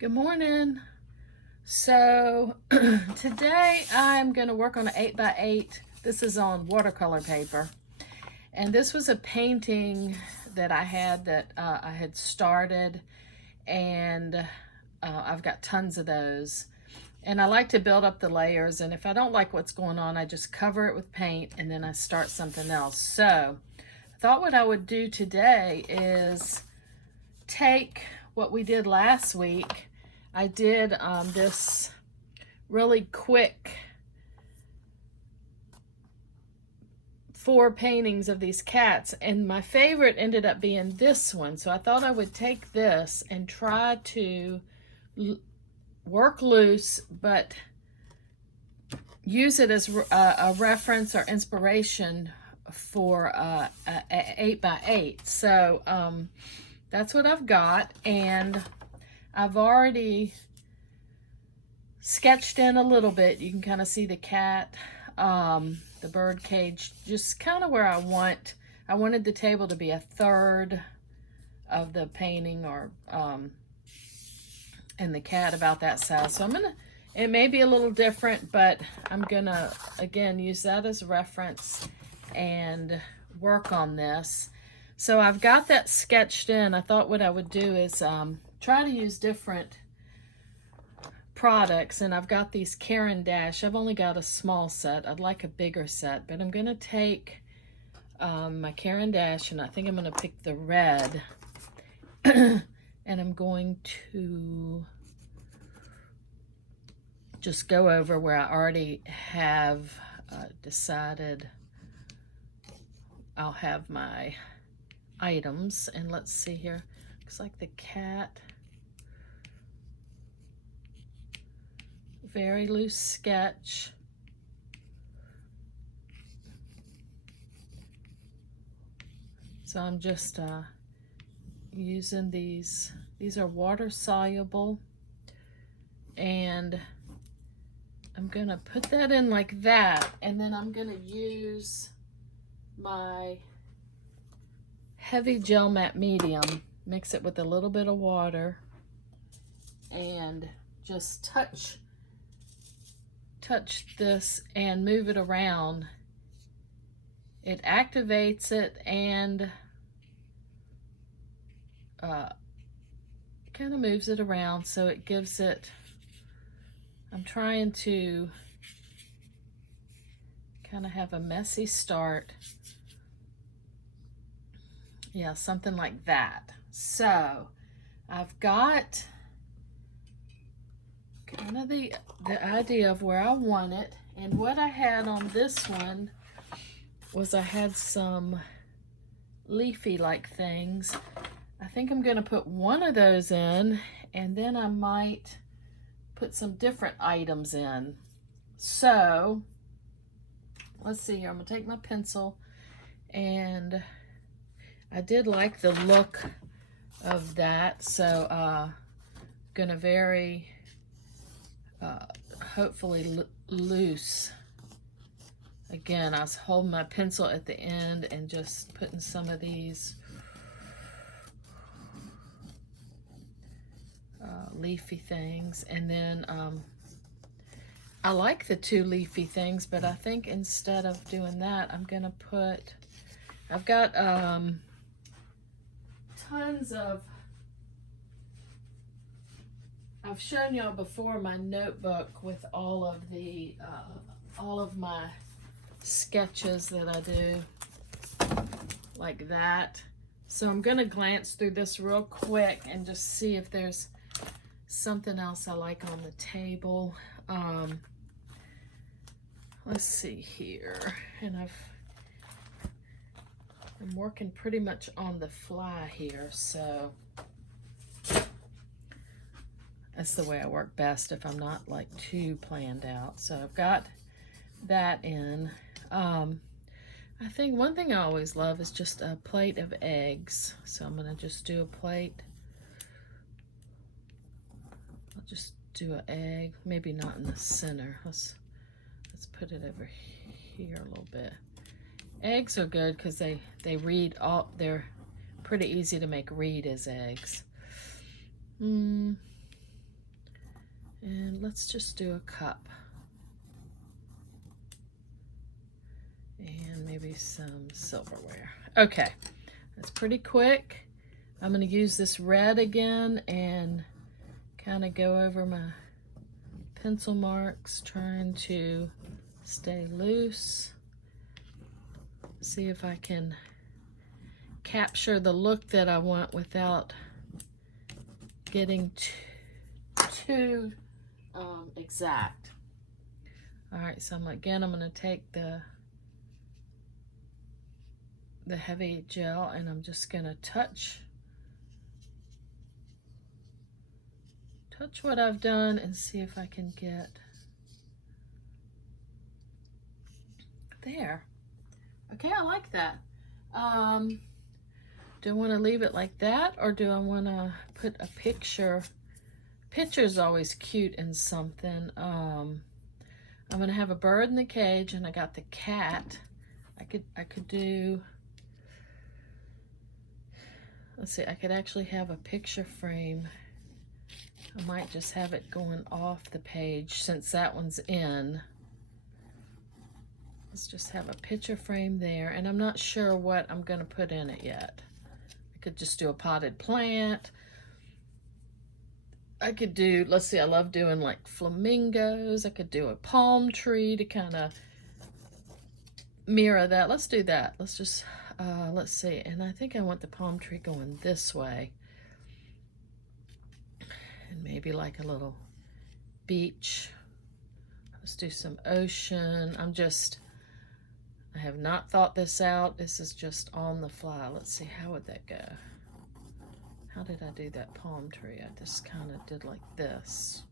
Good morning. So today I'm going to work on an 8x8. This is on watercolor paper. And this was a painting that I had I had started, and I've got tons of those. And I like to build up the layers, and if I don't like what's going on, I just cover it with paint and then I start something else. So I thought what I would do today is take what we did last week. I did this really quick 4 paintings of these cats, and my favorite ended up being this one. So I thought I would take this and try to work loose, but use it as a reference or inspiration for a 8x8. So that's what I've got, and I've already sketched in a little bit. You can kind of see the cat, the bird cage, just kind of where I wanted the table to be a third of the painting, or and the cat about that size. So it may be a little different, but I'm gonna again use that as a reference and work on this. So I've got that sketched in. I thought what I would do is try to use different products, and I've got these Caran d'Ache. I've only got a small set. I'd like a bigger set, but I'm gonna take my Caran d'Ache, and I think I'm gonna pick the red and I'm going to just go over where I already have decided I'll have my items. And let's see here, looks like the cat, very loose sketch. So I'm just using these are water soluble, and I'm gonna put that in like that, and then I'm gonna use my heavy gel matte medium, mix it with a little bit of water, and just touch this and move it around. It activates it and kind of moves it around, so it gives it, I'm trying to kind of have a messy start. Yeah, something like that. So I've got kind of the idea of where I want it, and what I had on this one was I had some leafy like things. I think I'm gonna put one of those in, and then I might put some different items in. So let's see here, I'm gonna take my pencil, and I did like the look of that, so gonna very hopefully loose. Again, I was holding my pencil at the end and just putting some of these leafy things, and then I like the 2 leafy things, but I think instead of doing that, I'm gonna put, I've got tons of, I've shown y'all before my notebook with all of my sketches that I do like that. So I'm gonna glance through this real quick and just see if there's something else I like on the table. Let's see here, and I'm working pretty much on the fly here, so that's the way I work best if I'm not like too planned out. So I've got that in. I think one thing I always love is just a plate of eggs. So I'm gonna just do a plate. I'll just do an egg, maybe not in the center. Let's put it over here a little bit. Eggs are good because they read all, they're pretty easy to make read as eggs. And let's just do a cup. And maybe some silverware. Okay, that's pretty quick. I'm going to use this red again and kind of go over my pencil marks, trying to stay loose. See if I can capture the look that I want without getting too exact. All right, so I'm going to take the heavy gel and I'm just going to touch what I've done and see if I can get there. Okay, I like that. Do I want to leave it like that, or do I want to put a picture? Picture's always cute in something. I'm gonna have a bird in the cage, and I got the cat. I could do. Let's see. I could actually have a picture frame. I might just have it going off the page since that one's in. Let's just have a picture frame there, and I'm not sure what I'm going to put in it yet. I could just do a potted plant. I could do, let's see, I love doing like flamingos. I could do a palm tree to kind of mirror that. Let's do that. Let's just, let's see, and I think I want the palm tree going this way. And maybe like a little beach. Let's do some ocean. I have not thought this out. This is just on the fly. Let's see, how would that go? How did I do that palm tree? I just kind of did like this.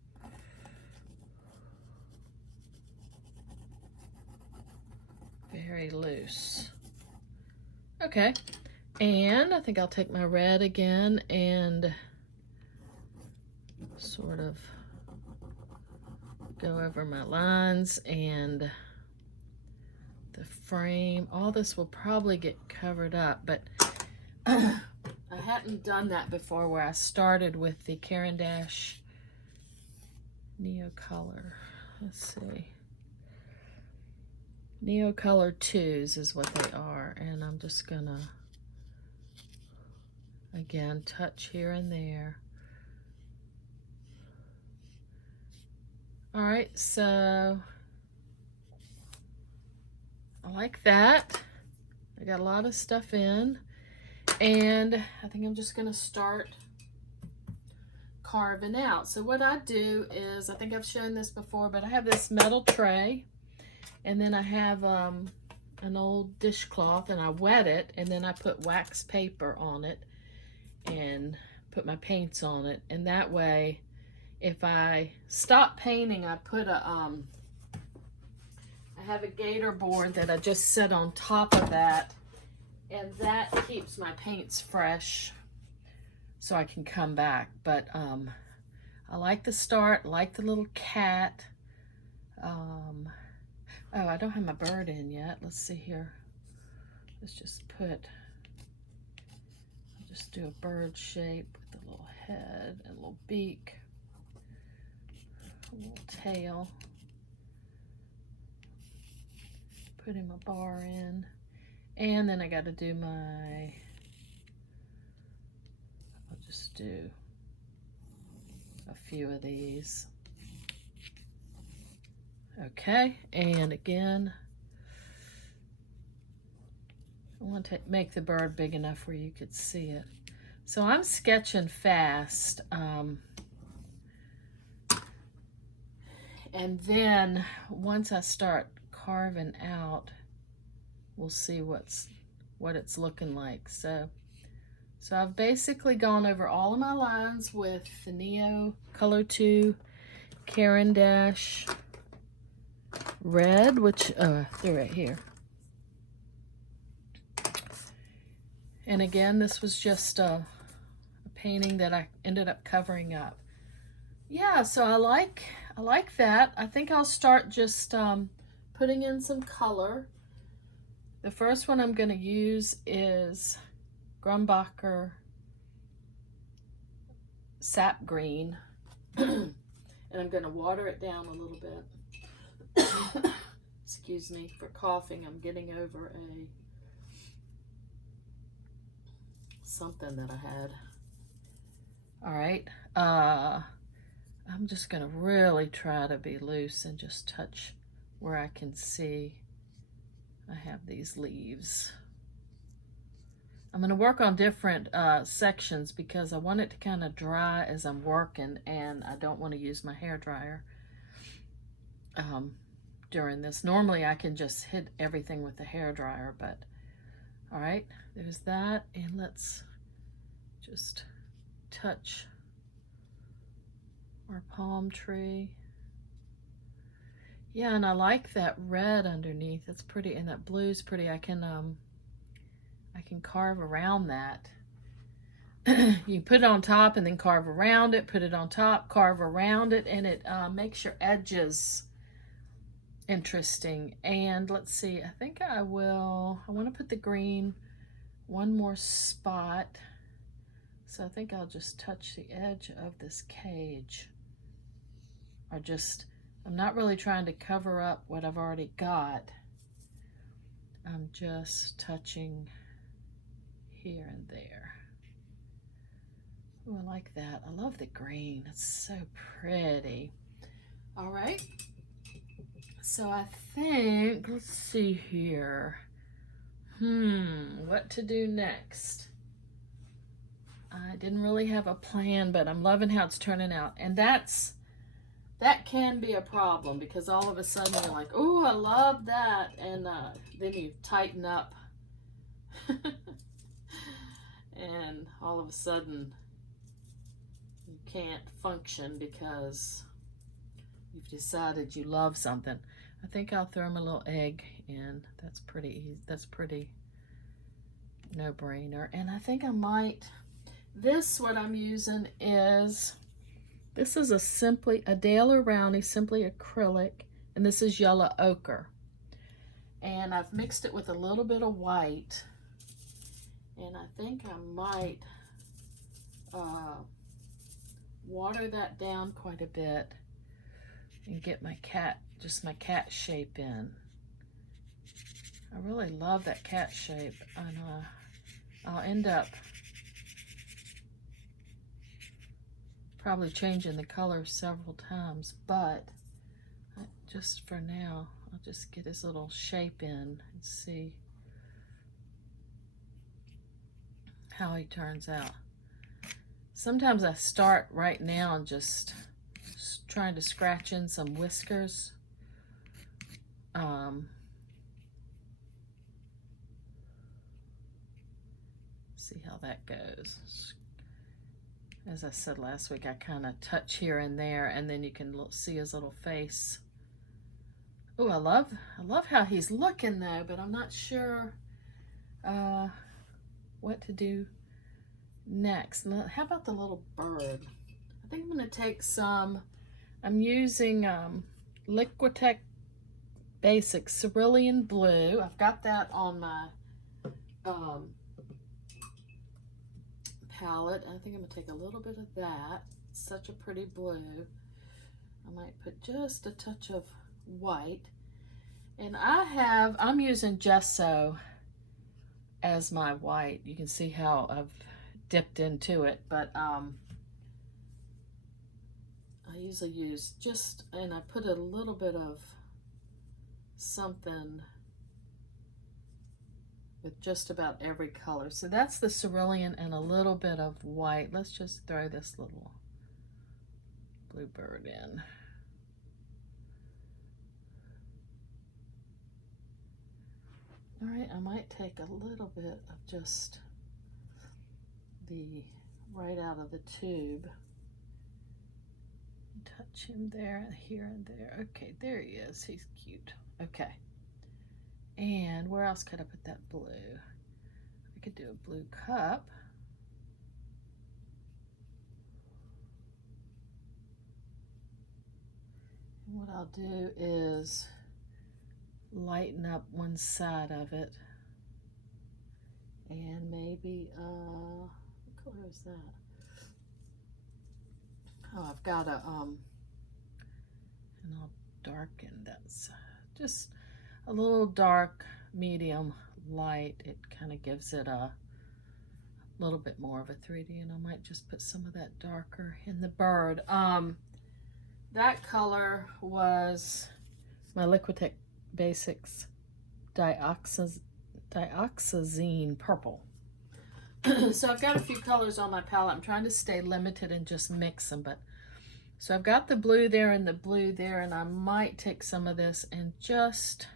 Very loose. Okay, and I think I'll take my red again and sort of go over my lines and the frame. All this will probably get covered up, but I hadn't done that before, where I started with the Caran d'Ache Neocolor. Let's see. Neocolor 2s is what they are, and I'm just gonna, again, touch here and there. All right, so I like that. I got a lot of stuff in, and I think I'm just gonna start carving out. So what I do is, I think I've shown this before, but I have this metal tray, and then I have an old dishcloth, and I wet it, and then I put wax paper on it and put my paints on it, and that way if I stop painting, I put a I have a gator board that I just set on top of that, and that keeps my paints fresh so I can come back. But I like the start, like the little cat. Oh, I don't have my bird in yet. Let's see here. Let's just put, I'll just do a bird shape with a little head and a little beak, a little tail. Put him a bar in, and then I got to do my, I'll just do a few of these. Okay, and again, I want to make the bird big enough where you could see it. So I'm sketching fast, and then once I start carving out, we'll see what it's looking like. So I've basically gone over all of my lines with the Neocolor 2 Caran d'Ache red, which they're right here. And again, this was just a painting that I ended up covering up. Yeah, so I like that. I think I'll start just putting in some color. The first one I'm going to use is Grumbacher Sap Green. And I'm going to water it down a little bit. Excuse me for coughing. I'm getting over something that I had. All right. I'm just going to really try to be loose and just touch where I can see I have these leaves. I'm going to work on different sections because I want it to kind of dry as I'm working, and I don't want to use my hair dryer during this. Normally I can just hit everything with the hair dryer, but all right, there's that. And let's just touch our palm tree. Yeah, and I like that red underneath. It's pretty, and that blue's pretty. I can carve around that. You put it on top and then carve around it, put it on top, carve around it, and it makes your edges interesting. And let's see, I think I want to put the green one more spot. So I think I'll just touch the edge of this cage. Or just, I'm not really trying to cover up what I've already got. I'm just touching here and there. Oh, I like that. I love the green. It's so pretty. All right. So I think, let's see here. What to do next? I didn't really have a plan, but I'm loving how it's turning out. And that can be a problem because all of a sudden you're like, oh, I love that. And then you tighten up. And all of a sudden you can't function because you've decided you love something. I think I'll throw my little egg in. That's pretty easy. That's pretty no-brainer. And I think I might, what I'm using is, this is a Daler Rowney Simply Acrylic, and this is yellow ochre. And I've mixed it with a little bit of white, and I think I might water that down quite a bit and get my cat shape in. I really love that cat shape, and I'll end up probably changing the color several times, but just for now, I'll just get his little shape in and see how he turns out. Sometimes I start right now and just trying to scratch in some whiskers. See how that goes. As I said last week, I kind of touch here and there, and then you can see his little face. Oh, I love how he's looking though, but I'm not sure what to do next. How about the little bird? I think I'm going to take some, I'm using Liquitex Basic Cerulean Blue. I've got that on my palette. I think I'm going to take a little bit of that. It's such a pretty blue. I might put just a touch of white. And I'm using gesso as my white. You can see how I've dipped into it, but I usually use and I put a little bit of something with just about every color. So that's the cerulean and a little bit of white. Let's just throw this little bluebird in. All right, I might take a little bit of just the right out of the tube. Touch him there, here and there. Okay, there he is. He's cute. Okay. And where else could I put that blue? I could do a blue cup. And what I'll do is lighten up one side of it. And maybe, what color is that? Oh, I've got a And I'll darken that. Just a little dark, medium light. It kind of gives it a little bit more of a 3D, and I might just put some of that darker in the bird. That color was my Liquitex Basics Dioxazine Purple. So I've got a few colors on my palette. I'm trying to stay limited and just mix them, but so I've got the blue there and the blue there, and I might take some of this and just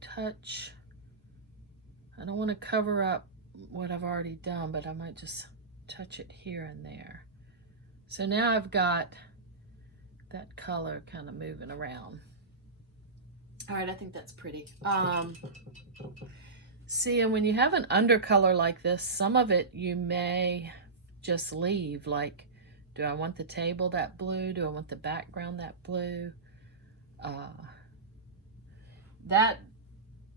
touch. I don't want to cover up what I've already done, but I might just touch it here and there. So now I've got that color kind of moving around. All right, I think that's pretty. See, and when you have an undercolor like this, some of it you may just leave. Like, do I want the table that blue? Do I want the background that blue?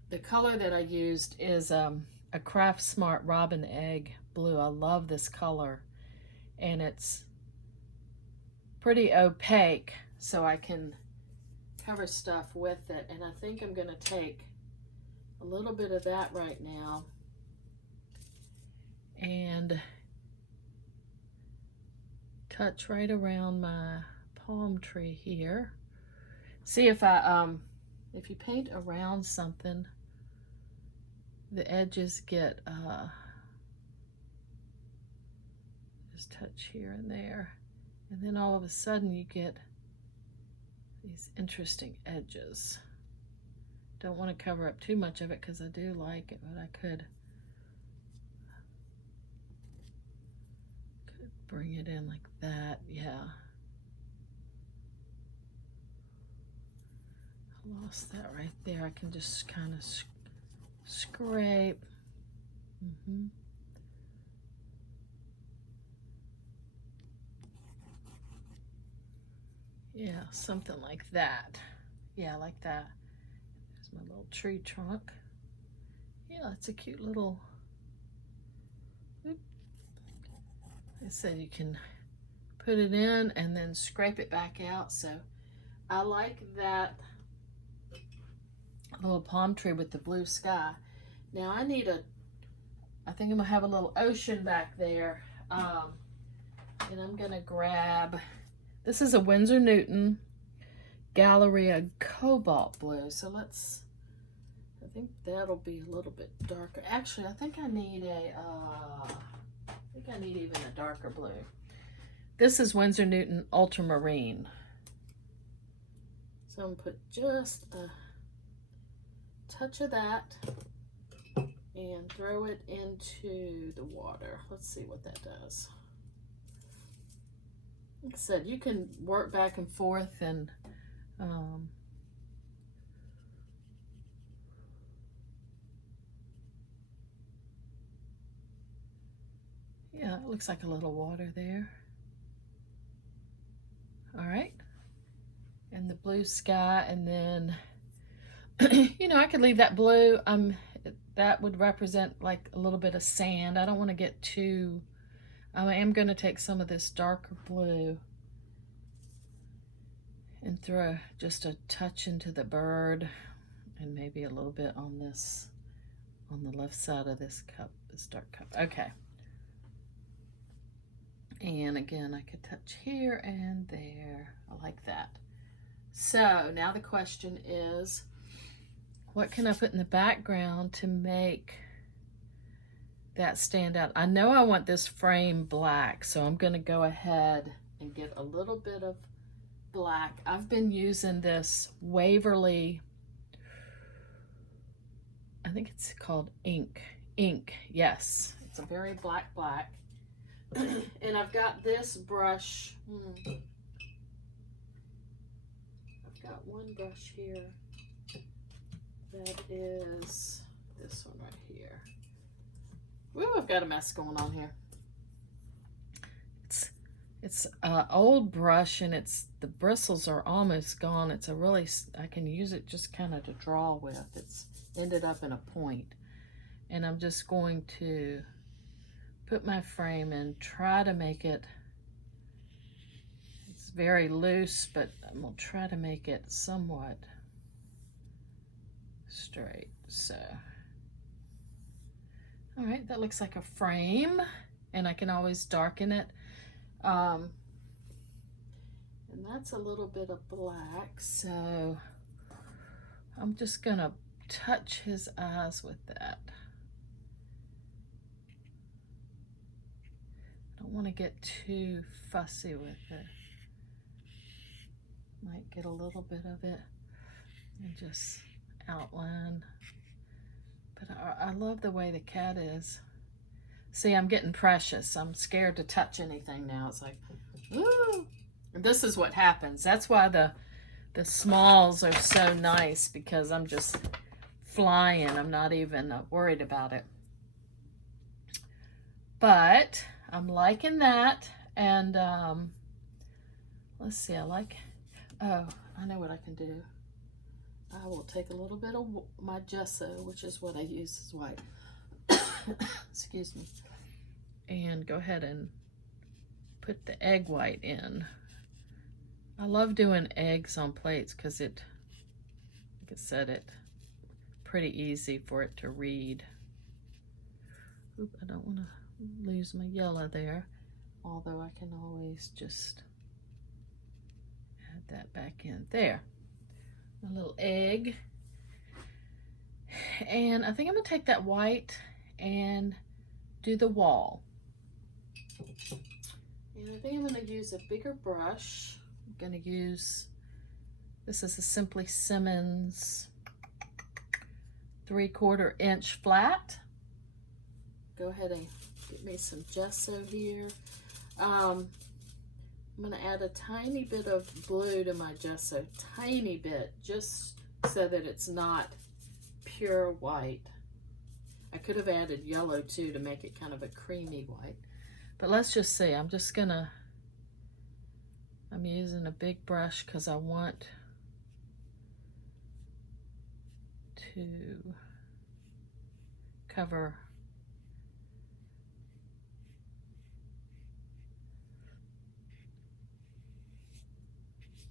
The color that I used is a Craft Smart Robin Egg Blue. I love this color, and it's pretty opaque, so I can cover stuff with it. And I think I'm going to take a little bit of that right now and touch right around my palm tree here. See if you paint around something, the edges get just touch here and there, and then all of a sudden you get these interesting edges. Don't want to cover up too much of it because I do like it, but I could bring it in like that. Yeah. I lost that right there. I can just kind of scrape. Yeah, something like that. Yeah, like that. My little tree trunk. Yeah, it's a cute little. Like I said, you can put it in and then scrape it back out. So I like that little palm tree with the blue sky. Now I think I'm gonna have a little ocean back there. And I'm gonna grab, this is a Winsor Newton Galleria Cobalt Blue. So I think that'll be a little bit darker. Actually, I think I need even a darker blue. This is Winsor Newton Ultramarine. So I'm gonna put just a touch of that and throw it into the water. Let's see what that does. Like I said, you can work back and forth and yeah, it looks like a little water there. All right. And the blue sky, and then, you know, I could leave that blue. That would represent like a little bit of sand. I don't want to get too, I am going to take some of this darker blue and throw just a touch into the bird, and maybe a little bit on this, on the left side of this cup, this dark cup. Okay. And again, I could touch here and there. I like that. So now the question is, what can I put in the background to make that stand out? I know I want this frame black, so I'm going to go ahead and get a little bit of black. I've been using this Waverly, I think it's called Ink. Yes, it's a very black. And I've got this brush. I've got one brush here that is this one right here. Woo, I've got a mess going on here. It's an old brush, and the bristles are almost gone. It's I can use it just kind of to draw with. It's ended up in a point, and I'm just going to put my frame and try to make it, it's It's very loose, but I'm gonna try to make it somewhat straight. So, all right, that looks like a frame, and I can always darken it. And that's a little bit of black, so I'm just gonna touch his eyes with that. I don't want to get too fussy with it. Might get a little bit of it and just outline. But I love the way the cat is. See, I'm getting precious. I'm scared to touch anything now. It's like, ooh. And this is what happens. That's why the smalls are so nice, because I'm just flying. I'm not even worried about it. But I'm liking that. And let's see, oh, I know what I can do. I will take a little bit of my gesso, which is what I use as white. Excuse me. And go ahead and put the egg white in. I love doing eggs on plates because it, like I said, it's pretty easy for it to read. Oop, I don't want to lose my yellow there, although I can always just add that back in there. A little egg. And I think I'm going to take that white and do the wall. And I think I'm going to use a bigger brush. I'm going to use, this is a Simply Simmons 3/4 inch flat. Go ahead and get me some gesso here. I'm going to add a tiny bit of blue to my gesso, tiny bit, just so that it's not pure white. I could have added yellow too to make it kind of a creamy white. But let's just see. I'm using a big brush because I want to cover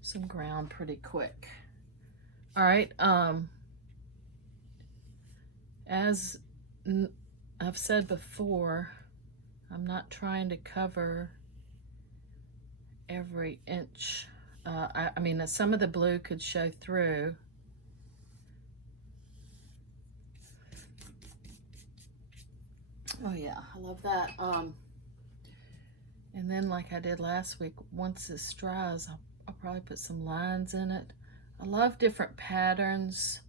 some ground pretty quick. All right, as I've said before, I'm not trying to cover every inch. I mean, some of the blue could show through. Oh yeah, I love that. And then like I did last week, once this dries, I'll probably put some lines in it. I love different patterns.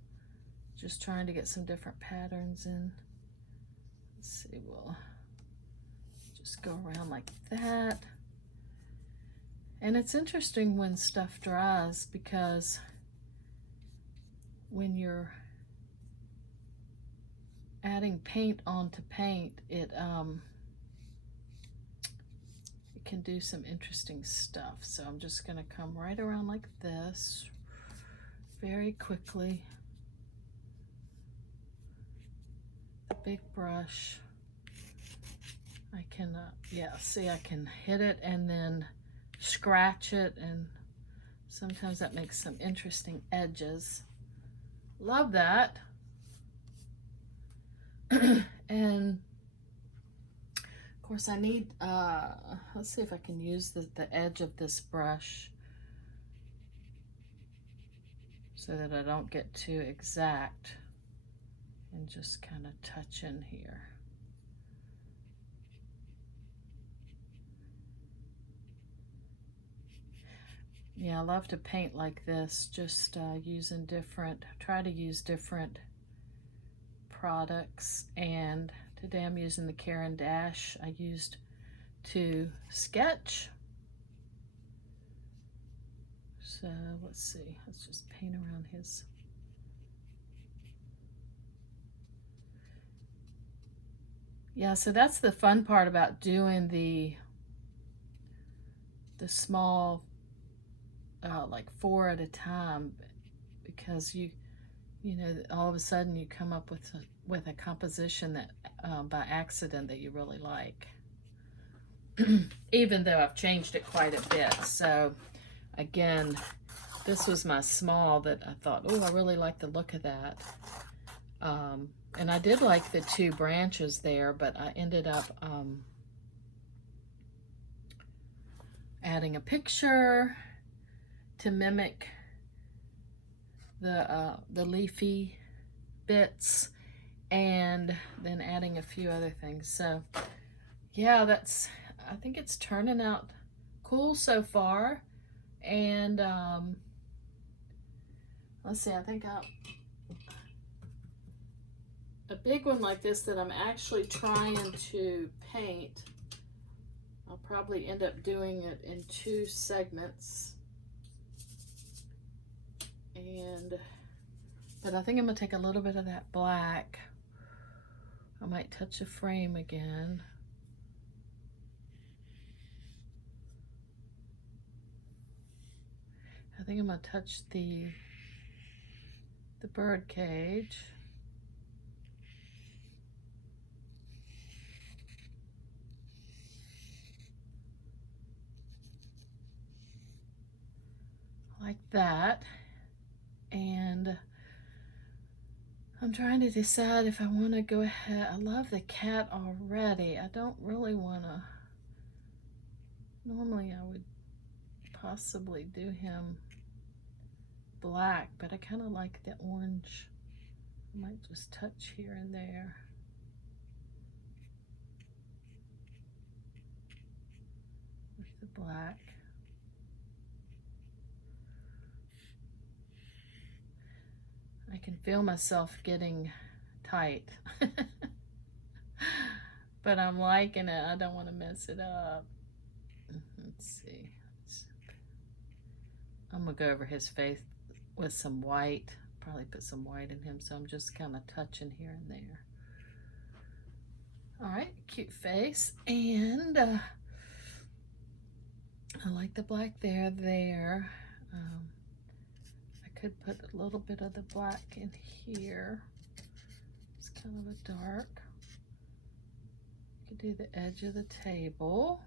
Just trying to get some different patterns in. Let's see, we'll just go around like that. And it's interesting when stuff dries, because when you're adding paint onto paint, it can do some interesting stuff. So I'm just going to come right around like this very quickly. The big brush. I can, yeah, see, I can hit it and then scratch it, and sometimes that makes some interesting edges. Love that. And of course I need, let's see if I can use the edge of this brush so that I don't get too exact, and just kind of touch in here. Yeah, I love to paint like this, just using try to use different products. And today I'm using the Caran d'Ache I used to sketch. So let's see, let's just paint around his. Yeah, so that's the fun part about doing the small like 4 at a time, because you know, all of a sudden you come up with a composition that by accident that you really like. Even though I've changed it quite a bit. So again, this was my small that I thought, oh, I really like the look of that. And I did like the 2 branches there, but I ended up adding a picture to mimic the leafy bits, and then adding a few other things. So yeah, I think it's turning out cool so far. And let's see, I think a big one like this that I'm actually trying to paint, I'll probably end up doing it in 2 segments. But I think I'm gonna take a little bit of that black. I might touch the frame again. I think I'm gonna touch the bird cage. Like that. And I'm trying to decide if I want to go ahead. I love the cat already. I don't really want to. Normally I would possibly do him black, but I kind of like the orange. I might just touch here and there. With the black. I can feel myself getting tight. But I'm liking it. I don't want to mess it up. Let's see. I'm going to go over his face with some white. Probably put some white in him, so I'm just kind of touching here and there. All right, cute face. And I like the black there. I could put a little bit of the black in here. It's kind of a dark. Could do the edge of the table.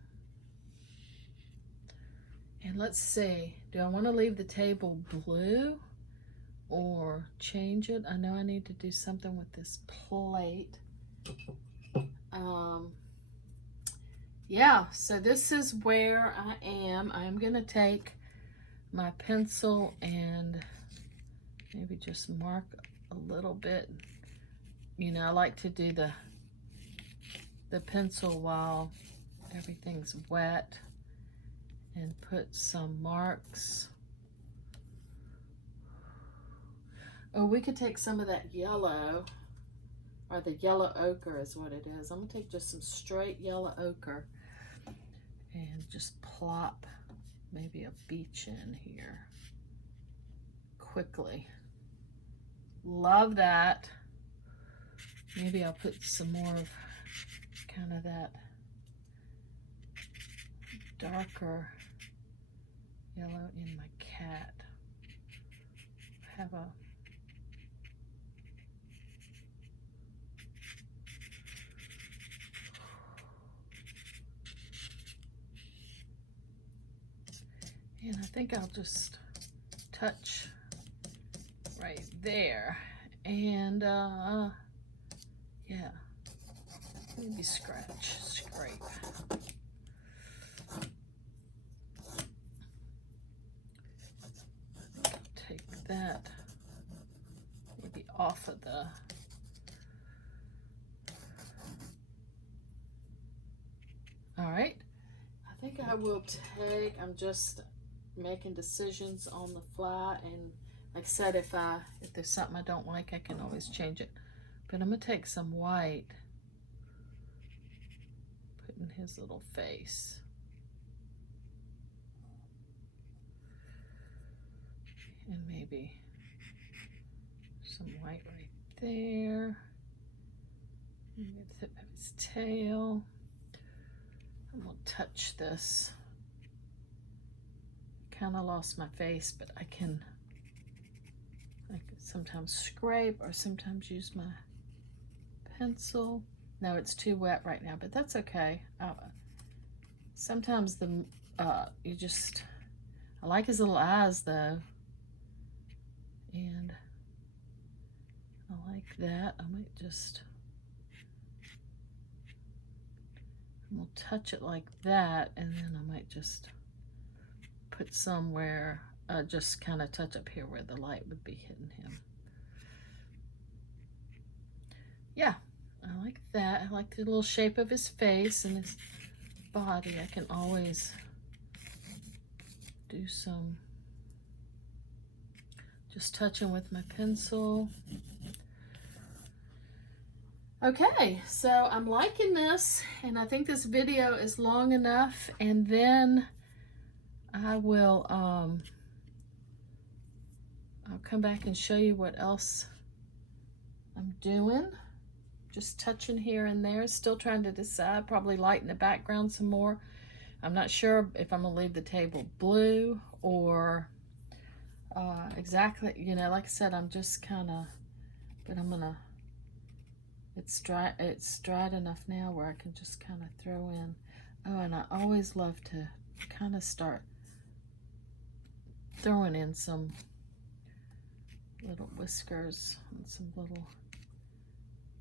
And let's see, do I want to leave the table blue or change it? I know I need to do something with this plate. Yeah, so this is where I am. I'm going to take my pencil and maybe just mark a little bit. You know, I like to do the pencil while everything's wet and put some marks. Oh, we could take some of that yellow, or the yellow ochre is what it is. I'm gonna take just some straight yellow ochre and just plop maybe a beach in here quickly. Love that. Maybe I'll put some more of kind of that darker yellow in my cat. Have a and I think I'll just touch right there. And yeah, maybe scrape. Take that maybe off of the all right. I think I will take, I'm just making decisions on the fly, and like I said, if there's something I don't like, I can always change it. But I'm gonna take some white, put in his little face. And maybe some white right there. Maybe the tip of his tail. I'm gonna touch this. Kind of lost my face, but I can sometimes scrape or sometimes use my pencil. No, it's too wet right now, but that's okay. Sometimes I like his little eyes though. And I like that. I might just, we'll touch it like that, and then I might just put somewhere, just kind of touch up here where the light would be hitting him. Yeah, I like that. I like the little shape of his face and his body. I can always do some just touching with my pencil. Okay, so I'm liking this, and I think this video is long enough, and then I will I'll come back and show you what else I'm doing. Just touching here and there, still trying to decide, probably lighten the background some more. I'm not sure if I'm gonna leave the table blue or exactly, you know, like I said, I'm just kind of, but I'm gonna, it's dried enough now where I can just kind of throw in. Oh, and I always love to kind of start throwing in some little whiskers and some little,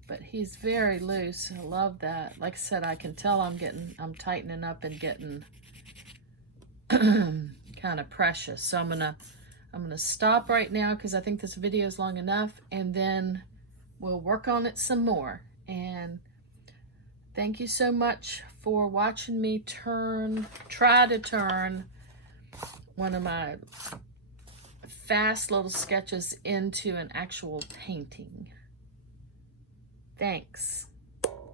but he's very loose. I love that. Like I said, I can tell I'm tightening up and getting kind of precious. So I'm gonna stop right now because I think this video is long enough, and then we'll work on it some more. And thank you so much for watching me try to turn one of my fast little sketches into an actual painting. Thanks.